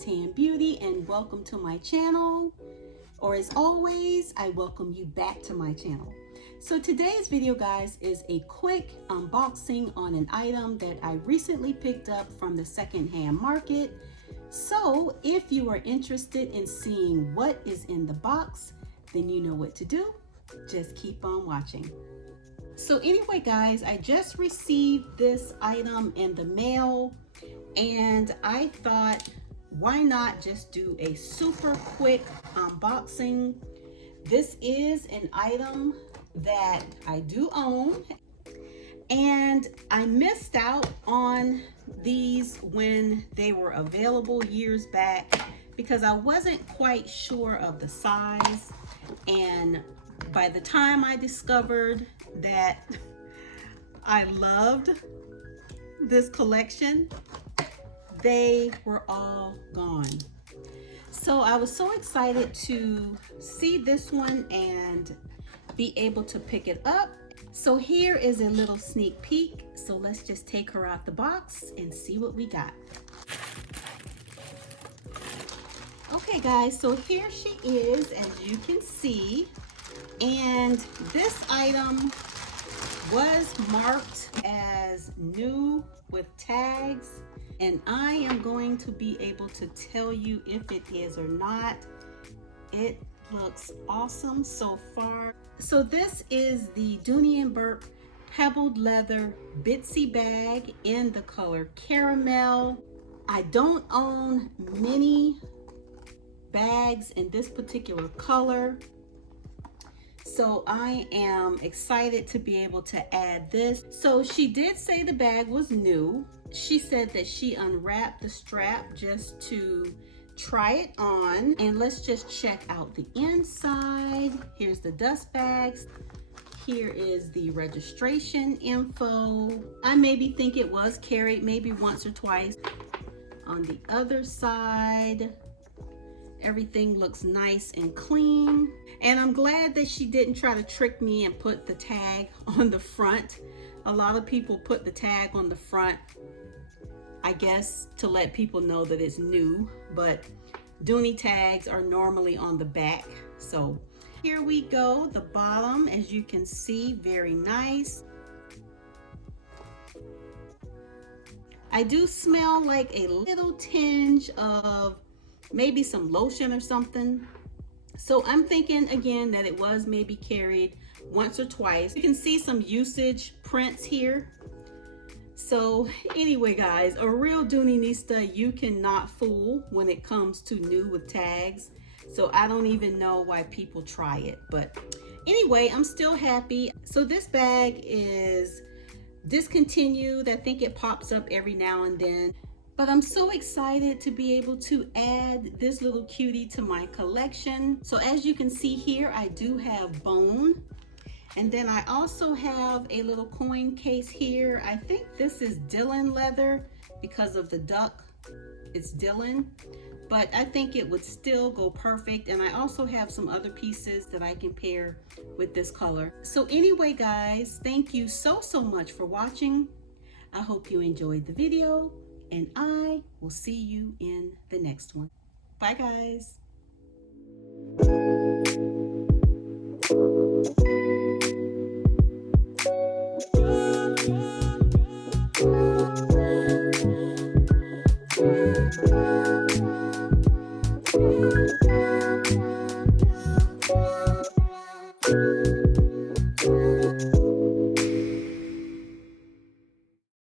Tan Beauty, and welcome to my channel. Or as always, I welcome you back to my channel. So today's video, guys, is a quick unboxing on an item that I recently picked up from the secondhand market. So if you are interested in seeing what is in the box, then you know what to do. Just keep on watching. So anyway, guys, I just received this item in the mail, and I thought, why not just do a super quick unboxing? This is an item that I do own, and I missed out on these when they were available years back because I wasn't quite sure of the size. And by the time I discovered that I loved this collection, they were all gone. So I was so excited to see this one and be able to pick it up. So here is a little sneak peek. So let's just take her out the box and see what we got. Okay guys, so here she is, as you can see. And this item was marked as new with tags, and I am going to be able to tell you if it is or not. It looks awesome so far. So this is the Dooney Bourke Pebbled Leather Bitsy bag in the color caramel. I don't own many bags in this particular color, so I am excited to be able to add this. So she did say the bag was new. She said that she unwrapped the strap just to try it on, and let's just check out the inside. Here's the dust bags. Here is the registration info. I maybe think it was carried maybe once or twice. On the other side, everything looks nice and clean. And I'm glad that she didn't try to trick me and put the tag on the front. A lot of people put the tag on the front, I guess, to let people know that it's new, but Dooney tags are normally on the back. So here we go. The bottom, as you can see, very nice. I do smell like a little tinge of maybe some lotion or something. So I'm thinking again that it was maybe carried once or twice. You can see some usage prints here. So anyway, guys, a real Dooneyista you cannot fool when it comes to new with tags. So I don't even know why people try it. But anyway, I'm still happy. So this bag is discontinued. I think it pops up every now and then. But I'm so excited to be able to add this little cutie to my collection. So as you can see here, I do have bone. And then I also have a little coin case here. I think this is Dylan leather because of the duck. It's Dylan, but I think it would still go perfect. And I also have some other pieces that I can pair with this color. So anyway, guys, thank you so much for watching. I hope you enjoyed the video, and I will see you in the next one. Bye, guys. Thank you.